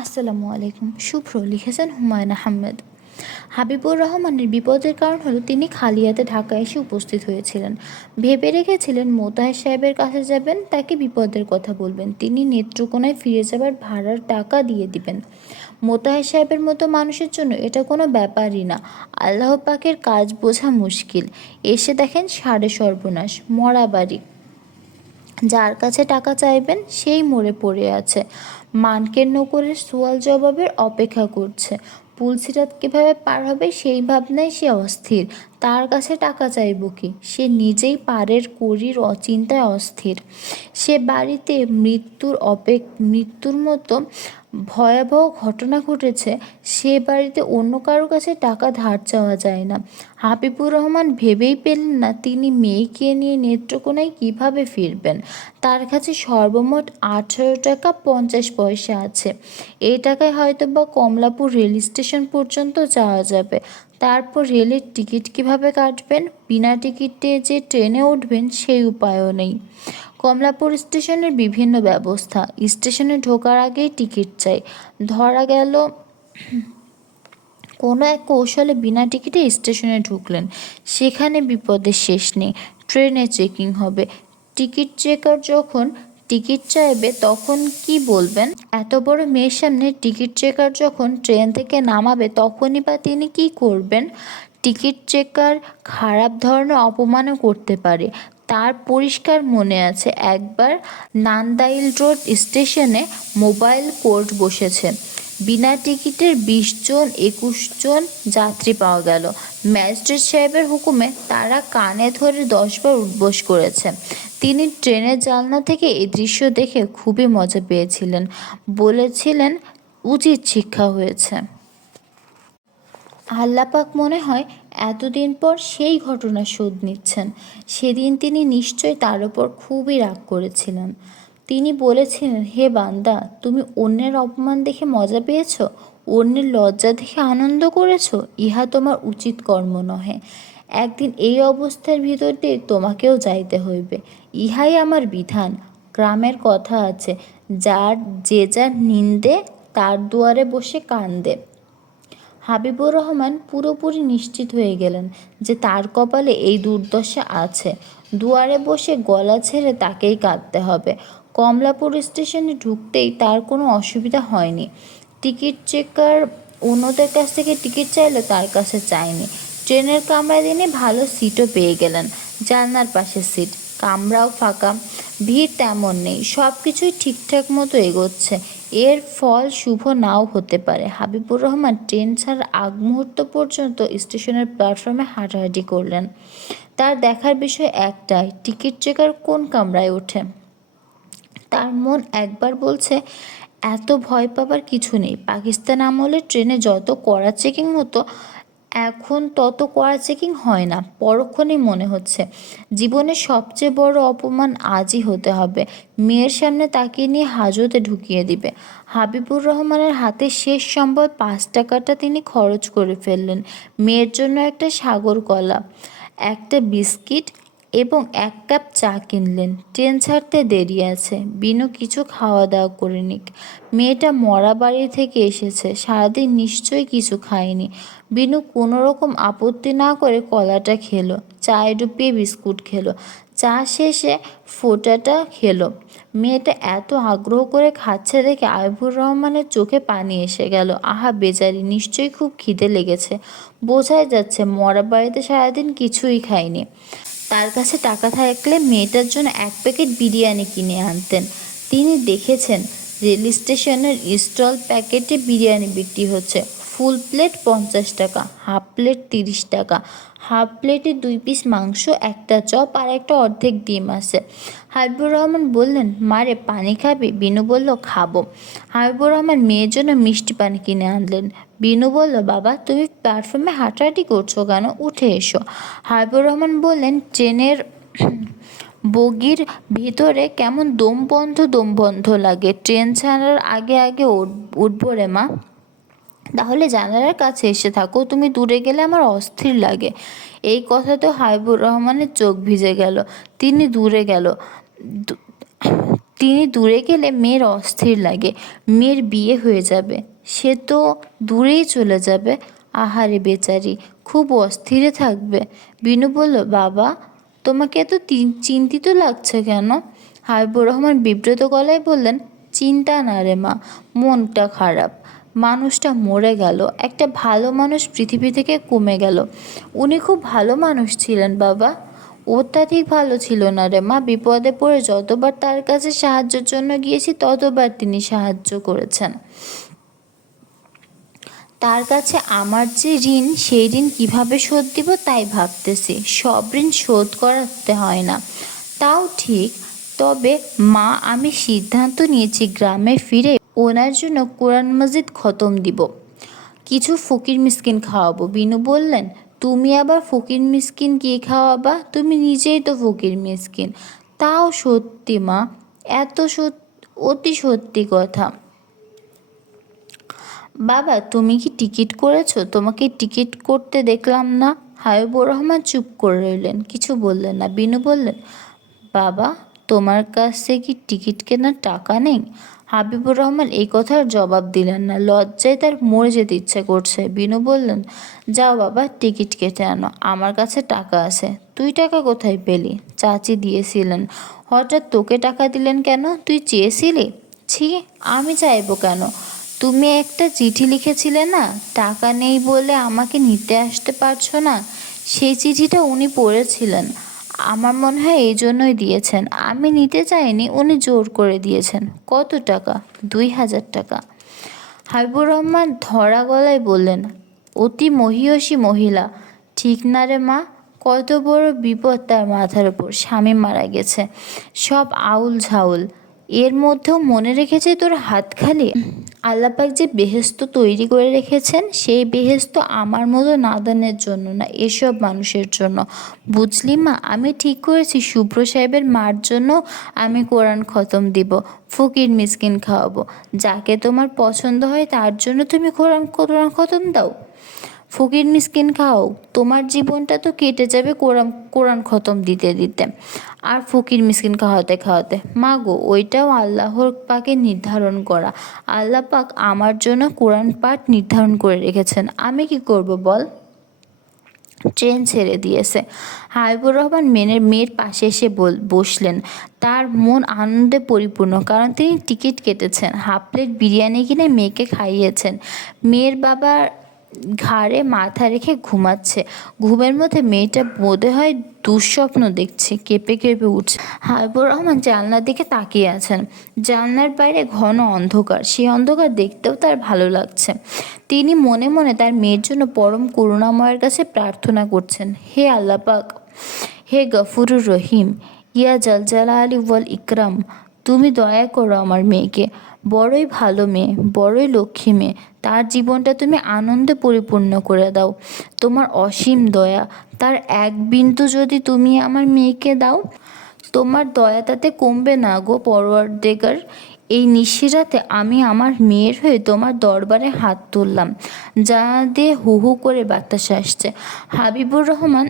আসসালামু আলাইকুম। শুভ্র লিখেছেন হুমায়ুন আহমেদ। হাবিবুর রহমানের বিপদের কারণ হলো তিনি খালি হাতে ঢাকায় এসে উপস্থিত হয়েছিলেন। ভেবে রেখেছিলেন মোতাহের সাহেবের কাছে যাবেন, তাকে বিপদের কথা বলবেন, তিনি নেত্রকোনায় ফিরে যাবার ভাড়ার টাকা দিয়ে দিবেন। মোতাহের সাহেবের মতো মানুষের জন্য এটা কোনো ব্যাপারই না। আল্লাহ পাকের কাজ বোঝা মুশকিল। এসে দেখেন সাড়ে সর্বনাশ, মরা বাড়ি। যার কাছে টাকা চাইবেন সেই মরে পড়ে আছে, মানকের নকরের সোয়াল জবাবের অপেক্ষা করছে। পুলসিরাত কীভাবে পার হবে সেই ভাবনায় সে অস্থির। তার কাছে টাকা চাইব কি? সে নিজেই পারের করির অচিন্তায় অস্থির। সে বাড়িতে মৃত্যুর মতো ভয়াবহ ঘটনা ঘটেছে, সে বাড়িতে অন্য কারো কাছে টাকা ধার চাওয়া যায় না। হাবিবুর রহমান ভেবেই পেলেন না তিনি মেয়েকে নিয়ে নেত্রকোনায় কিভাবে ফিরবেন। তার কাছে সর্বমোট 18 টাকা 50 পয়সা আছে। এই টাকায় হয়তো বা কমলাপুর রেল স্টেশন পর্যন্ত যাওয়া যাবে। তারপর রেলের টিকিট কিভাবে কাটবেন? বিনা টিকিটে যে ট্রেনে উঠবেন সেই উপায়ও নেই। কমলাপুর স্টেশনের বিভিন্ন ব্যবস্থা, স্টেশনে ঢোকার আগেই টিকিট চাই। ধরা গেল কোনো এক কৌশলে বিনা টিকিটে স্টেশনে ঢুকলেন, সেখানে বিপদের শেষ নেই। ট্রেনে চেকিং হবে, টিকিট চেকার যখন টিকিট চাইবে তখন কি বলবেন? এত বড় মেয়ের সামনে টিকিট চেকার যখন ট্রেন থেকে নামাবে তখনই বা তিনি কি করবেন? টিকিট চেকার খারাপ ধরনের অপমানও করতে পারে। তার পরিষ্কার মনে আছে একবার নান্দাইল রোড স্টেশনে মোবাইল কোর্ট বসেছে। বিনা টিকিটের 20 জন 21 জন যাত্রী পাওয়া গেল। ম্যাজিস্ট্রেট সাহেবের হুকুমে তারা কানে ধরে 10 বার উঠবোস করেছে। তিনি ট্রেনের জানলা থেকে এই দৃশ্য দেখে খুবই মজা পেয়েছিলেন, বলেছিলেন উচিত শিক্ষা হয়েছে। আল্লাপাক মনে হয় এতদিন পর সেই ঘটনার শোধ নিচ্ছেন। সেদিন তিনি নিশ্চয় তার উপর খুবই রাগ করেছিলেন। তিনি বলেছিলেন, হে বান্দা, তুমি অন্যের অপমান দেখে মজা পেয়েছ, অন্যের লজ্জা দেখে আনন্দ করেছ, ইহা তোমার উচিত কর্ম নহে। একদিন এই অবস্থার ভিতর দিয়ে তোমাকেও যাইতে হইবে, ইহাই আমার বিধান। গ্রামের কথা আছে, যার নিন্দে তার দুয়ারে বসে কান্দে। হাবিবুর রহমান পুরোপুরি নিশ্চিত হয়ে গেলেন যে তার কপালে এই দুর্দশা আছে। দুয়ারে বসে গলা ছেড়ে তাকেই কাঁদতে হবে। কমলাপুর স্টেশনে ঢুকতেই তার কোনো অসুবিধা হয়নি। টিকিট চেকার অন্যদের কাছ থেকে টিকিট চাইলে তার কাছে চায়নি। ট্রেনের কামরায় তিনি ভালো সিটও পেয়ে গেলেন, জানলার পাশে সিট, কামরাও ফাঁকা, ভিড় তেমন নেই, সব কিছুই ঠিকঠাক মতো এগোচ্ছে। এর ফল শুভ নাও হতে পারে। হাবিবুর রহমান ট্রেন ছাড়ার আগ মুহূর্ত পর্যন্ত স্টেশনের প্ল্যাটফর্মে হাঁটাহাঁটি করলেন। তার দেখার বিষয় একটাই, টিকিট চেকার কোন কামরায় ওঠে। তার মন একবার বলছে এত ভয় পাবার কিছু নেই। পাকিস্তান আমলে ট্রেনে যত কড়া চেকিং হতো এখন তত কড়া চেকিং হয় না। পরক্ষণেই মনে হচ্ছে জীবনের সবচেয়ে বড় অপমান আজই হতে হবে। মেয়ের সামনে তাকে নিয়ে হাজতে ঢুকিয়ে দিবে। হাবিবুর রহমানের হাতে শেষ সম্বল 5 টাকাটা তিনি খরচ করে ফেললেন। মেয়ের জন্য একটা সাগর কলা, একটা বিস্কিট এবং 1 কাপ চা কিনলেন। ট্রেন ছাড়তে দেরি আছে, বিনু কিছু খাওয়া দাওয়া করে নিক। মেয়েটা মরা বাড়ি থেকে এসেছে, সারাদিন নিশ্চয়ই কিছু খায়নি। বিনু কোনো রকম আপত্তি না করে কলাটা খেলো, চায়ে ডুবিয়ে বিস্কুট খেলো, চা শেষে ফোঁটাটা খেলো। মেয়েটা এত আগ্রহ করে খাচ্ছে দেখে হাবিবুর রহমানের চোখে পানি এসে গেল। আহা বেচারি, নিশ্চয়ই খুব খিদে লেগেছে। বোঝাই যাচ্ছে মরা বাড়িতে সারাদিন কিছুই খায়নি। তার কাছে টাকা থাকলে মেয়েটার জন্য 1 প্যাকেট বিরিয়ানি কিনে আনতেন। তিনি দেখেছেন রেল স্টেশনের স্টল প্যাকেটে বিরিয়ানি বিক্রি হচ্ছে। ফুল প্লেট 50 টাকা, হাফ প্লেট 30 টাকা। হাফ প্লেটে 2 পিস মাংস, একটা চপ আর একটা অর্ধেক ডিম আছে। হাবিবুর রহমান বললেন, মারে পানি খাবি? বিনু বলল, খাবো। হাবিবুর রহমান মেয়ের জন্য মিষ্টি পানি কিনে আনলেন। বিনু বলল, বাবা তুমি প্ল্যাটফর্মে হাঁটাহাঁটি করছো কেন? উঠে এসো। হাবিবুর রহমান বললেন, ট্রেনের বগির ভিতরে কেমন দম বন্ধ লাগে। ট্রেন ছাড়ার আগে আগে উঠবো রে মা। তাহলে জানালার কাছে এসে থাকো, তুমি দূরে গেলে আমার অস্থির লাগে। এই কথাতেও হাবিবুর রহমানের চোখ ভিজে গেল। তিনি দূরে গেল তিনি দূরে গেলে মেয়ের অস্থির লাগে, মেয়ের বিয়ে হয়ে যাবে, সে তো দূরেই চলে যাবে। আহারে বেচারি, খুব অস্থিরে থাকবে। বিনু বলল, বাবা তোমাকে এত চিন্তিত লাগছে কেন? হাবিবুর রহমান বিব্রত গলায় বললেন, চিন্তা না রে মা, মনটা খারাপ। মানুষটা মরে গেল, একটা ভালো মানুষ পৃথিবী থেকে কমে গেল। উনি খুব ভালো মানুষ ছিলেন বাবা। অত্যাধিক ভালো ছিল না রে মা, বিপদে পড়ে যতবার তার কাছে সাহায্যের জন্য গিয়েছি ততবার তিনি সাহায্য করেছেন। তার কাছে আমার যে ঋণ, সেই ঋণ কিভাবে শোধ দিব তাই ভাবতেছি। সব ঋণ শোধ করাতে হয় না, তাও ঠিক। তবে মা, আমি সিদ্ধান্ত নিয়েছি গ্রামে ফিরে ওনার জন্য কোরআন মাজিদ খতম দিব, কিছু ফকির মিসকিন খাওয়াবো। বিনু বললেন, তুমি আবার ফকির মিসকিন কি খাওয়াবা? তুমি নিজেই তো ফকির মিসকিন। তাও সত্যি মা, এত অতি সত্যি কথা। বাবা তুমি কি টিকিট করেছো? তোমাকে টিকিট করতে দেখলাম না। হাবিবুর রহমান চুপ করে রইলেন, কিছু বললেন না। বিনু বললেন, বাবা তোমার কাছে কি টিকিট কেনার টাকা নেই? হাবিবুর রহমান এই কথার জবাব দিলেন না, লজ্জায় তার মরে যেতে ইচ্ছে করছে। বিনু বললেন, যাও বাবা টিকিট কেটে আনো, আমার কাছে টাকা আছে। তুই টাকা কোথায় পেলি? চাচি দিয়েছিলেন। হঠাৎ তোকে টাকা দিলেন কেন? তুই চেয়েছিলি? ছি, আমি চাইবো কেন? তুমি একটা চিঠি লিখেছিলে না, টাকা নেই বলে আমাকে নিতে আসতে পারছো না? সেই চিঠিটা উনি পড়েছিলেন, আমার মনে হয় এই জন্যই দিয়েছেন। আমি নিতে চাইনি, উনি জোর করে দিয়েছেন। কত টাকা? 2000 টাকা। হাবিবুর রহমান ধরা গলায় বললেন, অতি মহিয়সী মহিলা। ঠিক না রে মা? কত বড় বিপদ তার মাথার উপর, স্বামী মারা গেছে, সব আউল ঝাউল, এর মধ্যেও মনে রেখেছে তোর হাত খালি। আল্লাপাক যে বেহেস্ত তৈরি করে রেখেছেন, সেই বেহেস্ত আমার মতো নাদানের জন্য না, এসব মানুষের জন্য। বুঝলি মা, আমি ঠিক করেছি শুভ্র সাহেবের মার জন্য আমি কোরআন খতম দিব, ফকির মিসকিন খাওয়াবো। যাকে তোমার পছন্দ হয় তার জন্য তুমি কোরআন কোরআন খতম দাও, ফকির মিসকিন খাও। তোমার জীবনটা তো কেটে যাবে কোরআন কোরআন খতম দিতে দিতে, আর ফকির মিসকিন খাওয়াতে খাওয়াতে। মা গো, ওইটাও আল্লাহর পাকে নির্ধারণ করা। আল্লাহ পাক আমার জন্য কোরআন পাঠ নির্ধারণ করে রেখেছেন, আমি কি করব বল? ট্রেন ছেড়ে দিয়েছে। হাবিবুর রহমান মেয়ের পাশে এসে বসলেন। তার মন আনন্দে পরিপূর্ণ, কারণ তিনি টিকিট কেটেছেন, হাফ প্লেট বিরিয়ানি কিনে মেয়েকে খাইয়েছেন। মেয়ের বাবার ঘাড়ে মাথা রেখে ঘুমাচ্ছে। ঘুমের মধ্যে মেয়েটা বোধ হয় দুঃস্বপ্ন দেখছে, কেঁপে কেঁপে উঠছে। হাবিবুর রহমান জানলার দিকে তাকিয়ে আছেন। জানলার বাইরে ঘন অন্ধকার, সেই অন্ধকার দেখতেও তার ভালো লাগছে। তিনি মনে মনে তার মেয়ের জন্য পরম করুণাময়ের কাছে প্রার্থনা করছেন, হে আল্লাহ পাক, হে গফুরুর রহিম, ইয়া জালজালালি ওয়াল ইকরাম, তুমি দয়া করো আমার মেয়েকে। বড়ই ভালো মেয়ে, বড়ই লক্ষ্মী মেয়ে, তার জীবনটা তুমি আনন্দে পরিপূর্ণ করে দাও। তোমার অসীম দয়া, তার এক বিন্দু যদি তুমি আমার মেয়েকে দাও, তোমার দয়া তাতে কমবে না গো পরওয়ারদিগার। এই নিশিরাতে আমি আমার মেয়ের হয়ে তোমার দরবারে হাত তুললাম। যা দিয়ে হু হু করে বাতাস আসছে। হাবিবুর রহমান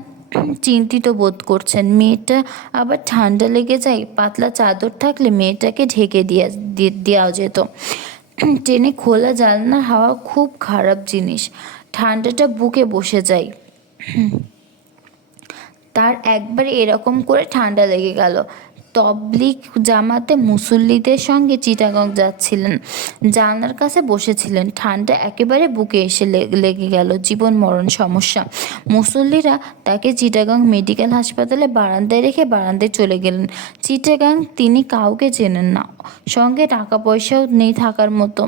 চিন্তিত বোধ করছেন, মেয়েটা আবার ঠান্ডা লেগে যায়, পাতলা চাদর থাকলে মেয়েটাকে ঢেকে দেওয়া যেত। ট্রেনে খোলা জানলার হাওয়া খুব খারাপ জিনিস, ঠান্ডাটা বুকে বসে যায়। তার একবারে এরকম করে ঠান্ডা লেগে গেল। তবলিগ জামাতে মুসল্লিদের সঙ্গে চিটাগং যাচ্ছিলেন, জানলার কাছে বসেছিলেন। ঠান্ডা একেবারে বুকে এসে লেগে গেল, জীবন মরণ সমস্যা। মুসল্লিরা তাকে চিটাগং মেডিকেল হাসপাতালে বারান্দায় রেখে বারান্দায় চলে গেলেন। চিটাগাং তিনি কাউকে চেনেন না, সঙ্গে টাকা পয়সাও নেই থাকার মতো।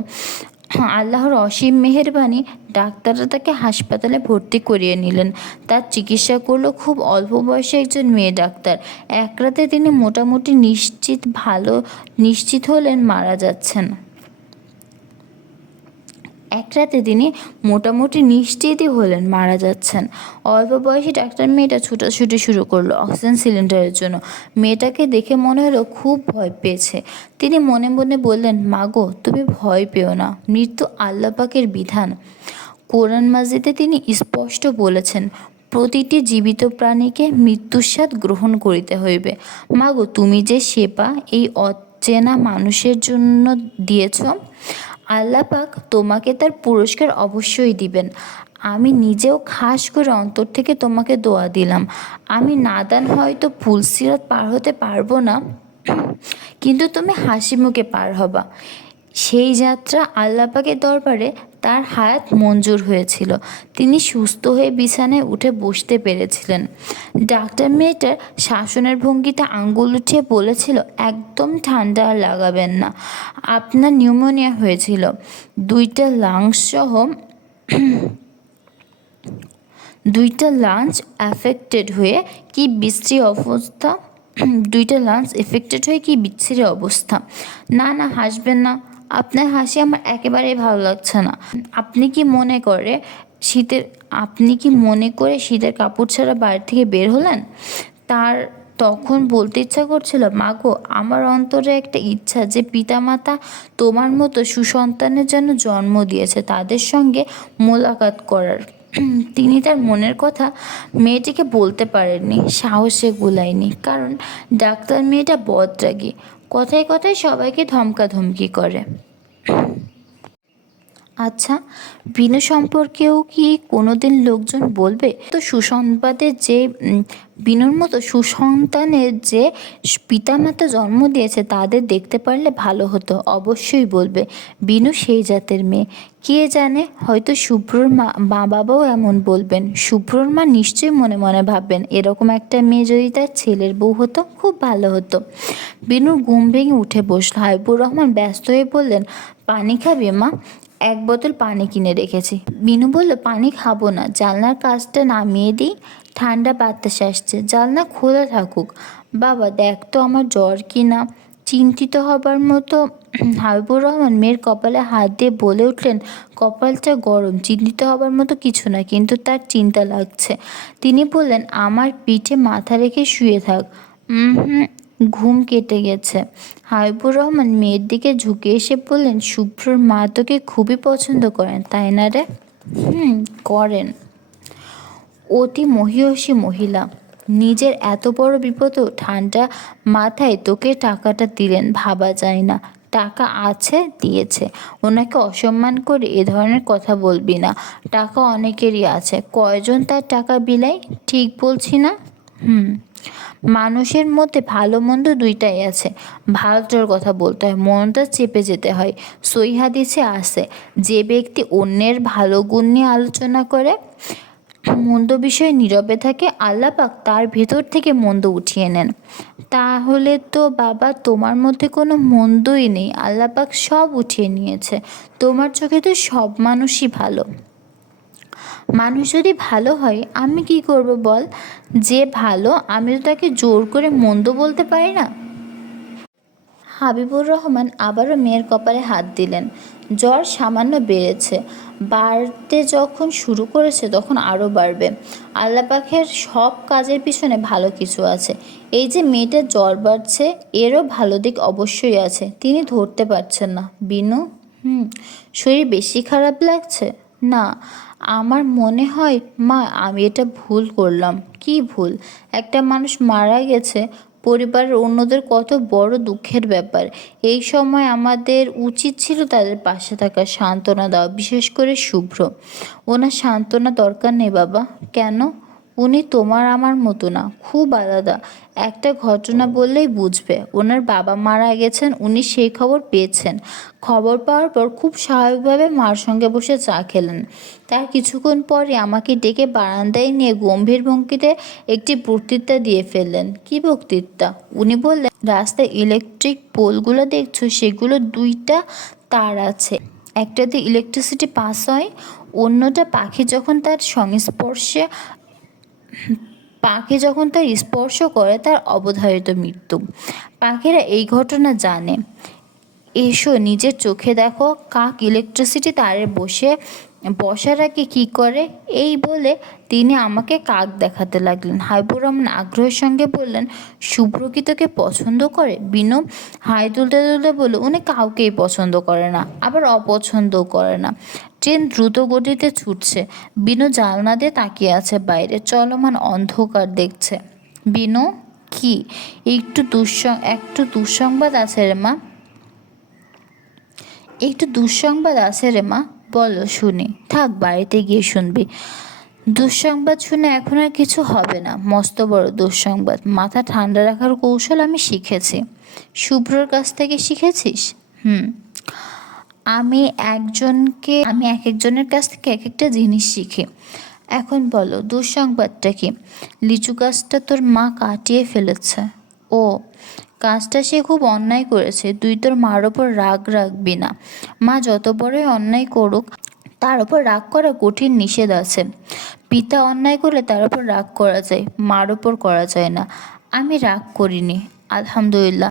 আল্লাহর অসীম মেহেরবানি, ডাক্তাররা তাকে হাসপাতালে ভর্তি করিয়ে নিলেন। তার চিকিৎসা করলো খুব অল্প বয়সে একজন মেয়ে ডাক্তার। এক রাতে তিনি মোটামুটি নিশ্চিত হলেন মারা যাচ্ছেন। এক রাতে তিনি মোটামুটি নিশ্চিতই হলেন মারা যাচ্ছেন। অল্প বয়সী ডাক্তার মেয়েটা ছুটাছুটি শুরু করলো অক্সিজেন সিলিন্ডারের জন্য। মেয়েটাকে দেখে মনে হলো খুব ভয় পেয়েছে। তিনি মনে মনে বললেন, মাগো তুমি ভয় পেও না, মৃত্যু আল্লাহ পাকের বিধান। কোরআন মাজিদে তিনি স্পষ্ট বলেছেন, প্রতিটি জীবিত প্রাণীকে মৃত্যুর স্বাদ গ্রহণ করিতে হইবে। মাগো তুমি যে সেবা, এই অচেনা মানুষের জন্য দিয়েছ, আল্লাহ পাক তোমাকে তার পুরস্কার অবশ্যই দিবেন। আমি নিজেও খাস করে অন্তর থেকে তোমাকে দোয়া দিলাম। আমি নাদান, হয়তো পুলসিরাত পার হতে পারবো না, কিন্তু তুমি হাসি মুখে পার হবা। সেই যাত্রা আল্লাহ পাকের দরবারে তার হায়াত মঞ্জুর হয়েছিল। তিনি সুস্থ হয়ে বিছানায় উঠে বসতে পেরেছিলেন। ডাক্তার মেয়েটার শাসনের ভঙ্গিতে আঙ্গুল উঠিয়ে বলেছিল, একদম ঠান্ডা আর লাগাবেন না। আপনার নিউমোনিয়া হয়েছিল। দুইটা লাংস সহ দুইটা লাঞ্চ অ্যাফেক্টেড হয়ে কি বিশ্রী অবস্থা দুইটা লাঞ্চ এফেক্টেড হয়ে কি বিচ্ছিরি অবস্থা। না না, হাসবেন না। আপনার হাসি আমার একেবারেই ভালো লাগছে না। শীতের আপনি কি মনে করে শীতের কাপড় ছাড়া বাড়ি থেকে বের হলেন? তার তখন বলতে ইচ্ছা করছিল, মাগো, আমার অন্তরে একটা ইচ্ছা যে পিতামাতা তোমার মতো সুসন্তানের জন্য জন্ম দিয়েছে, তাদের সঙ্গে মোলাকাত করার। তিনি তার মনের কথা মেয়েটিকে বলতে পারেননি, সাহসে গুলায়নি, কারণ ডাক্তার মেয়েটা বদরাগী, কথায় কথায় সবাইকে ধমকাধমকি করে। আচ্ছা, বিনু সম্পর্কেও কি কোনোদিন লোকজন বলবে তো সুসংবাদের যে বিনুর মতো সুসন্তানের যে পিতামাতা জন্ম দিয়েছে তাদের দেখতে পারলে ভালো হতো। অবশ্যই বলবে, বিনু সেই জাতের মেয়ে। কে জানে, হয়তো শুভ্রর মা বাবাও এমন বলবেন। শুভ্রর মা নিশ্চয়ই মনে মনে ভাববেন, এরকম একটা মেয়ে যদি তার ছেলের বউ হতো, খুব ভালো হতো। বিনুর ঘুম ভেঙে উঠে বসল। হাবিবুর রহমান ব্যস্ত হয়ে বললেন, পানি খাবে মা? এক বোতল পানি কিনে রেখেছি। বিনু বলল, পানি খাবো না, জানলার কাজটা নামিয়ে দিই, ঠান্ডা বাতাস আসছে, জানলা খোলা থাকুক। বাবা, দেখ তো আমার জ্বর কি না। চিন্তিত হবার মতো হাবিবুর রহমান মেয়ের কপালে হাত দিয়ে বলে উঠলেন, কপালটা গরম, চিন্তিত হবার মতো কিছু না, কিন্তু তার চিন্তা লাগছে। তিনি বললেন, আমার পিঠে মাথা রেখে শুয়ে থাক। হুম, ঘুম কেটে গেছে। হাবিবুর রহমান মেয়ের দিকে ঝুঁকে এসে বললেন, শুভ্রর মা তোকে খুবই পছন্দ করেন, তাই না রে? করেন। অতি মহিয়সী মহিলা। নিজের এত বড় বিপদেও ঠান্ডা মাথায় তোকে টাকাটা দিলেন, ভাবা যায় না। টাকা আছে, দিয়েছে। ওনাকে অসম্মান করে এ ধরনের কথা বলবি না। টাকা অনেকেরই আছে, কয়জন তার টাকা বিলায়? ঠিক বলছি না? মানুষের মধ্যে ভালো মন্দ দুইটাই আছে। ভালোটার কথা বলতে হয়, মনটা চেপে যেতে হয়। সহিহ হাদিসে আছে, যে ব্যক্তি অন্যের ভালো গুণ নিয়ে আলোচনা করে, মন্দ বিষয়ে নীরবে থাকে, আল্লাহ পাক তার ভেতর থেকে মন্দ উঠিয়ে নেন। তাহলে তো বাবা তোমার মধ্যে কোনো মন্দই নেই, আল্লাহ পাক সব উঠিয়ে নিয়েছে। তোমার চোখে তো সব মানুষই ভালো। মানুষ যদি ভালো হয়, আমি কি করব বল? যে ভালো, আমি তো তাকে জোর করে মন্দ বলতে পারি না। হাবিবুর রহমান আবারও মেয়ের কপালে হাত দিলেন। জ্বর সামান্য বেড়েছে, বাড়তে যখন শুরু করেছে তখন আরও বাড়বে। আল্লাহ পাকের সব কাজের পিছনে ভালো কিছু আছে। এই যে মেয়েটার জ্বর বাড়ছে, এরও ভালো দিক অবশ্যই আছে, তিনি ধরতে পারছেন না। বিনু, শরীর বেশি খারাপ লাগছে? না, আমার মনে হয় মা আমি এটা ভুল করলাম। কি ভুল? একটা মানুষ মারা গেছে, পরিবারের অন্যদের কত বড় দুঃখের ব্যাপার। এই সময় আমাদের উচিত ছিল তাদের পাশে থাকা, সান্ত্বনা দেওয়া, বিশেষ করে শুভ্র। ওনার সান্ত্বনা দরকার নেই বাবা। কেন? উনি তোমার আমার মতো না, খুব আলাদা। একটা ঘটনা বললেই বুঝবে। ওনার বাবা মারা গেছেন, উনি সেই খবর পেয়েছেন। খবর পাওয়ার পর খুব স্বাভাবিকভাবে মার সঙ্গে বসে চা খেলেন। তার কিছুক্ষণ পরে আমাকে ডেকে বারান্দায় নিয়ে গম্ভীর ভঙ্গিতে একটি বক্তৃতা দিয়ে ফেললেন। কি বক্তৃতা? উনি বললেন, রাস্তায় ইলেকট্রিক পোলগুলো দেখছো, সেগুলো দুইটা তার আছে। একটাতে ইলেকট্রিসিটি পাস হয়, অন্যটা পাখি যখন তার স্পর্শ করে তার অবধারিত মৃত্যু। পাখিরা এই ঘটনা জানে। এসো নিজের চোখে দেখো, কাক ইলেকট্রিসিটি তারে বসার আগে কী করে। এই বলে তিনি আমাকে কাক দেখাতে লাগলেন। হাবিবুর রহমান আগ্রহের সঙ্গে বললেন, শুভ্র কি তোকে পছন্দ করে? বিনু হাই তুলতে তুলতে বলল, উনি কাউকেই পছন্দ করে না, আবার অপছন্দও করে না। ট্রেন দ্রুত গতিতে ছুটছে। বিনু জানলা দিয়ে তাকিয়ে আছে বাইরে, চলমান অন্ধকার দেখছে। বিনু, কি একটু দুঃসংবাদ আছে রে মা? একটু দুঃসংবাদ আছে রে মা, বলো শুনি। থাক, বাড়িতে গিয়ে শুনবি। দুঃসংবাদ শুনে এখন আর কিছু হবে না, মস্ত বড় দুঃসংবাদ। মাথা ঠান্ডা রাখার কৌশল আমি শিখেছি। শুভ্রর কাছ থেকে শিখেছিস? হুম। আমি এক একজনের কাছ থেকে এক একটা জিনিস শিখি। এখন বলো দুঃসংবাদটা কি? লিচু গাছটা তোর মা কাটিয়ে ফেলেছে। ও, কাজটা সে খুব অন্যায় করেছে। তুই তোর মার ওপর রাগ রাখবি না। মা যত বড়ই অন্যায় করুক, তার ওপর রাগ করা কঠিন নিষেধ আছে। পিতা অন্যায় করলে তার ওপর রাগ করা যায়, মার ওপর করা যায় না। আমি রাগ করিনি, আলহামদুলিল্লাহ।